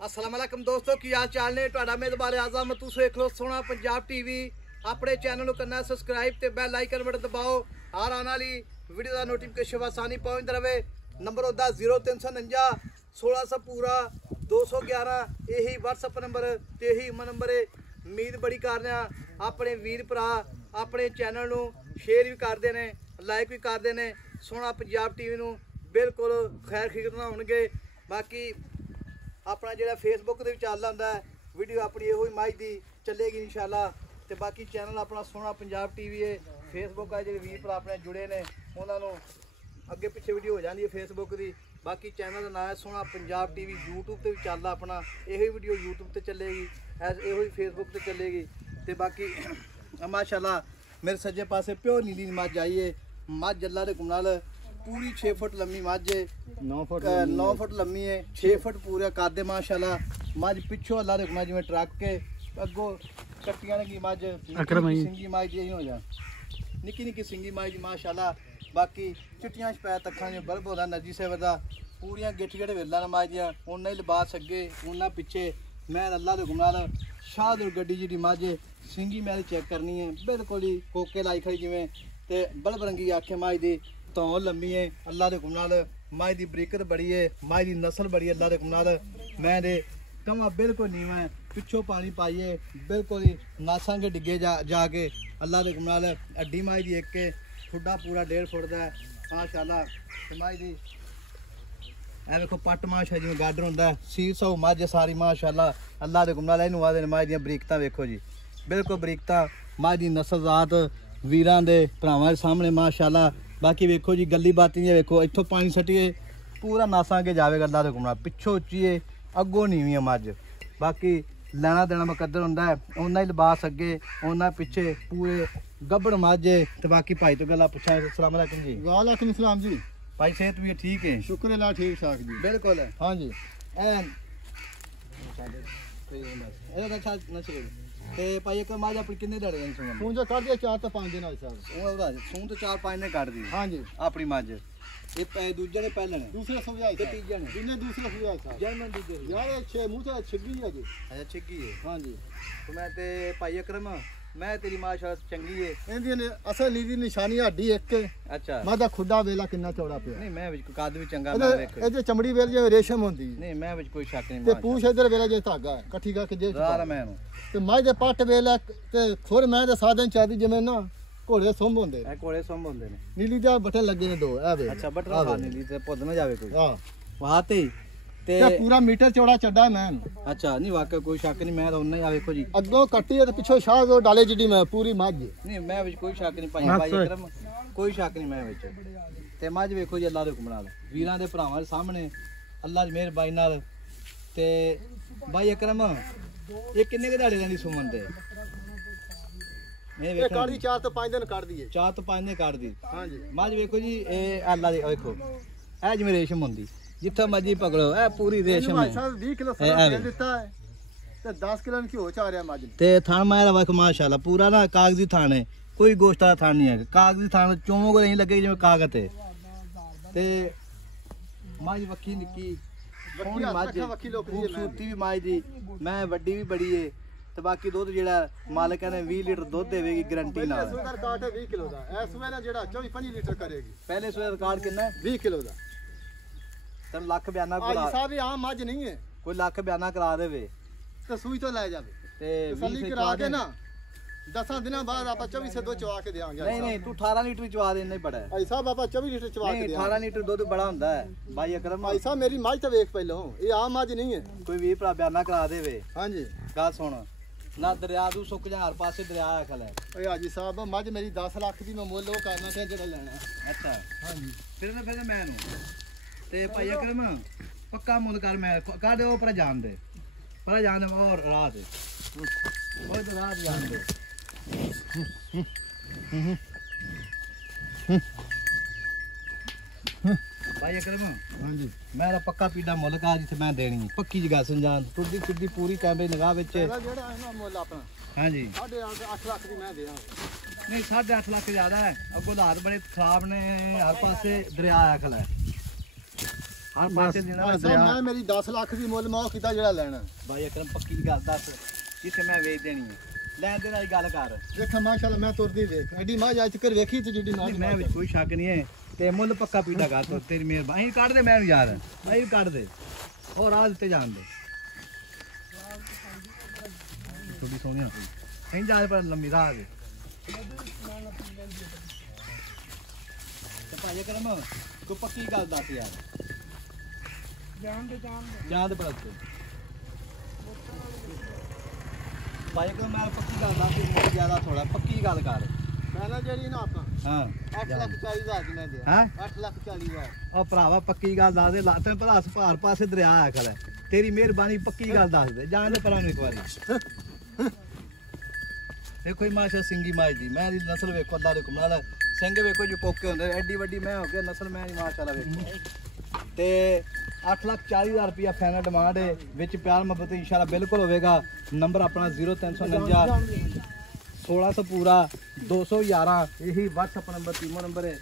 अस्सलाम वालेकुम दोस्तों, की हाल चाल ने? तुहाडा मेज़बान आज़म, तुसीं देख लो सोहना पंजाब टीवी। अपने चैनल को करना सबसक्राइब ते बेल आइकन बटन दबाओ, हर आने वाली वीडियो का नोटिफिकेशन आसानी पहुंचता रहे। नंबर होता 0349 1600 पूरा 211। यही व्हाट्सअप नंबर ते यही नंबर है। उम्मीद बड़ी कर रहे हैं अपने वीर भरा अपने चैनल को शेयर भी करते हैं, लाइक भी करते हैं। सोहना पंजाब टीवी को बिल्कुल खैर खिदमत होंगे। बाकी अपना जो फेसबुक से भी चल रहा है वीडियो अपनी यो मज की चलेगी इंशाल्लाह। तो बाकी चैनल अपना सोहना पंजाब टीवी है। फेसबुक है जो वीर भरा अपने जुड़े ने उन्होंने अगे पिछे वीडियो हो जाती है फेसबुक की। बाकी चैनल का नाम है सोहना पंजाब टीवी। यूट्यूब से भी चलता अपना यही वीडियो यूट्यूब से चलेगी, यो फेसबुक से चलेगी। तो बाकी माशाल्लाह मेरे सज्जे पासे प्योर नीली मझ आई है। मझ अल्लाह के गुनाल पूरी 6 फुट लम्बी मझ है, 9 फुट लम्बी है, 6 फुट पूरे कादे माशाल्लाह। मझ पिछों अल्लाह के गुनाल जिवें ट्रक के अगों कट्टियां ने की मझ सिंगी मझ यही हो जा निक्की निक्की सिंगी मझ माशाल्लाह। बाकी चिट्टियां शपैत अखां जो बल्ब होता नरजी सेवर का पूरियां गिट्ठ गेड़ वेला मझ दियां उन्ना ही लिबास अगे उन्ना पिछे। मैं अल्लाह के गुनाल शाहदुर गड्डी जी मझ सिंगी मैल चेक करनी है बिल्कुल ही कोके लाई खड़ी जिवें ते बल्ब रंगी आखे मझ दी तो लम्बी है। अल्लाह के गुनाल मझ की बरीकत बड़ी है, मझ की नस्ल बड़ी है। अल्लाह के गुनाल मैं दे कमा बिल्कुल नीवा है, पिछों पानी पाइए बिल्कुल ही नासांगे डिगे जाके। अल्लाह के गुनाल अड्डी मझ की एक ठुड्डा पूरा 1.5 फुट का है माशाल्लाह। मझ की ए देखो पट माश है जिवें गाडर होंदा है। सीर सौ मझ सारी माशाल्लाह। अल्लाह के गुनाल इनू आखदे ने मझ दी बरीकतां वेखो जी बिल्कुल बरीकतां। मझ की नस्ल जात वीरां दे भरावां दे सामने माशाल्लाह। बाकी वेखो जी गली बाती है वेखो इत्थों पानी सट्टिए पूरा नासा अगे जाएगा। अल्लाह के गुनाल पिछों उच्ची है अगों नीवी है मझ। बाकी लैना देना मुकद्दर होंदा है उन्ना ही लिबास अगे उन्ना पिछे पूरे गब्बड़ मझ है। तो बाकी भाई तो गल्लां पुछां। अस्सलाम वालेकुम जी। वालेकुम सलाम जी। भाई सेहत भी ठीक है? शुक्र अल्लाह ठीक ठाक जी बिल्कुल है। हाँ जी ते भाई एक मझ अपनी किन्ने ध्याड़े दी सून? सून जो कर दिया 4 तो 5 दिन साहब। सून तो 4-5 ने कट दी। हाँ जी अपनी मझ ये दूजे ने पहले ने दूसरे सुविधा ते तीजे ने जिन्हें दूसरे सुविधा साहब जर्मन दूजे यार 6 मुंह से छिगी है जी। अच्छा छिगी है। हाँ जी तो मैं ते भाई अकरम मैं तेरी माशाल्लाह चंगी है। इनदी ने असल नीदी निशानी हड्डी एक अच्छा मादा खुदा वेला कितना चौड़ा पे नहीं मैं विच कद भी चंगा मैं देखो ए जे चमड़ी वेल जे रेशम होंदी नहीं मैं विच कोई शक नहीं। ते पूछ इधर वेला जे धागा इकट्ठी करके जे रार मैं ते माई दे पट वेला ते खुर मैं दे साधन चादी जिवें ना घोड़े सुंभ होंदे ए घोड़े सुंभ होंदे ने। नीली जा बटन लगे ने 2 ए वे अच्छा बटन खा नीली ते पुद ना जावे कोई। हां वहां ते ते पूरा मीटर चौड़ा चड्डा मैं। अच्छा नहीं वाकई कोई शक नहीं मैं तो उन्ना ही आ देखो जी अगों कट्टी है ते पिछों शाह दो डाले जिडी मैं पूरी मझ नहीं मैं विच कोई शक नहीं भाई भाई अकरम कोई शक नहीं मैं विच। ते मझ वेखो जी अल्लाह दे हुक्म नाल वीरां दे भरावां दे सामने अल्लाह दी मेहरबानी नाल। ते भाई अकरम ये किन्ने के दाड़े दी सुमन दे? ये काली 4 तो 5 दिन काट दिए। 4 तो 5 ने काट दी। हां जी मझ वेखो जी ए अल्लाह दी देखो ए जिवें रेशम होंदी जिथे मर्जी पकड़ो ए पूरी रेशम है। भाई साहब 20 किलो सरसों तेल दिता है ते 10 किलो घी हो चा रहा मझ ते थान मारा वेख माशाल्लाह पूरा ना कागजी थान है, कोई गोश्त वाला थान नहीं है। कागजी थान चोमो को नहीं लगे जिवें कागज है। ते मझ वक्की निक्की सोहनी मझ खूबसूरती भी मझ दी मैं वड्डी भी बड़ी है। तो बाकी दुध जेड़ा मालिक ने 20 लीटर दुध देवेगी गारंटी नाल। पहले सुअर काट है 20 किलो दा ए सुअर ना जेड़ा 24-25 लीटर करेगी। पहले सुअर रिकॉर्ड कितना है? 20 किलो दा। तन लाख बयाना भाई करा साहब ये आम मझ नहीं है कोई लाख बयाना करा देवे तो सुई तो ले जावे ते तसल्ली करा के ना 10 दिनों बाद आप 24 से 2 चवा के देंगे। नहीं नहीं तू 18 लीटर चवा दे नहीं बड़ा है भाई साहब आप 24 लीटर चवा के नहीं देंगे। 18 लीटर दूध बड़ा होता है भाई अकरम। भाई साहब मेरी मझ तो वेख पहलो ये आम मझ नहीं है। कोई भी भरा बयाना करा देवे। हाँ जी गल सुन ना दरिया तू सुक जा हर पासे दरिया अखल है। ओए हाजी साहब मझ मेरी 10 लाख दी मैं मुੱਲ ਉਹ करना ते जेड़ा लेना। अच्छा हाँ जी फिर मैं ते भाई अकरम पक्का मुल कर मैं कर दे पर जान दे और रात और तो रात जान दे भाई अकरम। हाँ जी मेरा पक्का पीड़ा मुल का जिथे मैं देनी पक्की जगह समझान टुड्डी सिद्धी पूरी कैमरे निगाह विच। जेड़ा है ना ਮੁੱਲ अपना हाँ जी 8.5 लाख दी मैं देना। नहीं 8.5 लाख ज्यादा है अगों हालात बड़े खराब ने हर पासे दरिया आखल है ਆਹ ਪਾਸੇ ਦੇਣਾ ਭਾਈ ਸਾਹਿਬ ਮੈਂ ਮੇਰੀ 10 ਲੱਖ ਦੀ ਮੁੱਲ ਮੈਂ ਉਹ ਕੀਤਾ ਜਿਹੜਾ ਲੈਣਾ ਬਾਈ ਅਕਰਮ ਪੱਕੀ ਗੱਲ ਦੱਸ ਕਿੱਥੇ ਮੈਂ ਵੇਚ ਦੇਣੀ ਹੈ ਲੈਣ ਦੇ ਨਾਲ ਗੱਲ ਕਰ ਦੇਖਾਂ ਮਾਸ਼ਾਅੱਲਾ ਮੈਂ ਤੁਰਦੀ ਦੇਖ ਐਡੀ ਮਾਂ ਅੱਜ ਤੱਕ ਵੇਖੀ ਤੇ ਜਿੱਡੀ ਨਾਲ ਮੈਂ ਵਿੱਚ ਕੋਈ ਸ਼ੱਕ ਨਹੀਂ ਹੈ ਤੇ ਮੁੱਲ ਪੱਕਾ ਪੀਟਾ ਗਾ ਤੋ ਤੇਰੀ ਮਿਹਰਬਾਨੀ ਅਸੀਂ ਕੱਢ ਦੇ ਮੈਨੂੰ ਯਾਰ ਅਸੀਂ ਕੱਢ ਦੇ ਹੋਰ ਰਾਹ ਦਿੱਤੇ ਜਾਣ ਦੇ ਥੋੜੀ ਸੋਹਣੀ ਹੋਈ ਨਹੀਂ ਜਾ ਪਰ ਲੰਮੀ ਰਾਹ ਦੇ ਤੇ ਭਾਈ ਕਰਮ ਕੋਈ ਪੱਕੀ ਗੱਲ ਦੱਸ ਯਾਰ ਜਾਣ ਦੇ ਪਰ ਭਾਈ ਕਰਮ ਮੈਂ ਪੱਕੀ ਗੱਲ ਦੱਸ ਮੁੱਲ ਜ਼ਿਆਦਾ ਥੋੜਾ ਪੱਕੀ ਗੱਲ ਕਰ ਮੈਂ ਨਾ ਜਿਹੜੀ ਨਾ ਆਪਾਂ ਹਾਂ 8,40,000 ਦੀ ਮੈਂ ਦੇ ਹੈਂ 8,40,000 ਉਹ ਭਰਾਵਾ ਪੱਕੀ ਗੱਲ ਦੱਸ ਦੇ ਲਾਤੇ ਭਲਾ ਭਾਰ ਪਾਸੇ ਦਰਿਆ ਆ ਖੜਾ ਤੇਰੀ ਮਿਹਰਬਾਨੀ ਪੱਕੀ ਗੱਲ ਦੱਸ ਦੇ ਜਾਣ ਦੇ ਪਰਾਂ ਨੂੰ ਇੱਕ ਵਾਰੀ ਦੇਖੋ ਹੀ ਮਾਸ਼ਾ ਸਿੰਗੀ ਮਾਜ ਦੀ ਮੈਂ ਦੀ ਨਸਲ ਵੇਖੋ ਅੱਲਾ ਦੇ ਕਮਾਲ ਸਿੰਘ ਵੇਖੋ ਜੋ ਕੋਕੇ ਹੁੰਦੇ ਐਡੀ ਵੱਡੀ ਮੈਂ ਹੋ ਗਿਆ ਨਸਲ ਮੈਂ ਦੀ ਮਾਸ਼ਾਅੱਲਾ ਵੇਖੋ ਤੇ 8,40,000 ਰੁਪਇਆ ਫਾਈਨਲ ਡਿਮਾਂਡ ਹੈ ਵਿੱਚ ਪਿਆਰ ਮੁਹੱਬਤ ਇਨਸ਼ਾਅੱਲਾ ਬਿਲਕੁਲ ਹੋਵੇਗਾ ਨੰਬਰ ਆਪਣਾ 0349 1600 ਪੂਰਾ 211 ਇਹੀ WhatsApp ਨੰਬਰ ਤੀਮੋ ਨੰਬਰ ਹੈ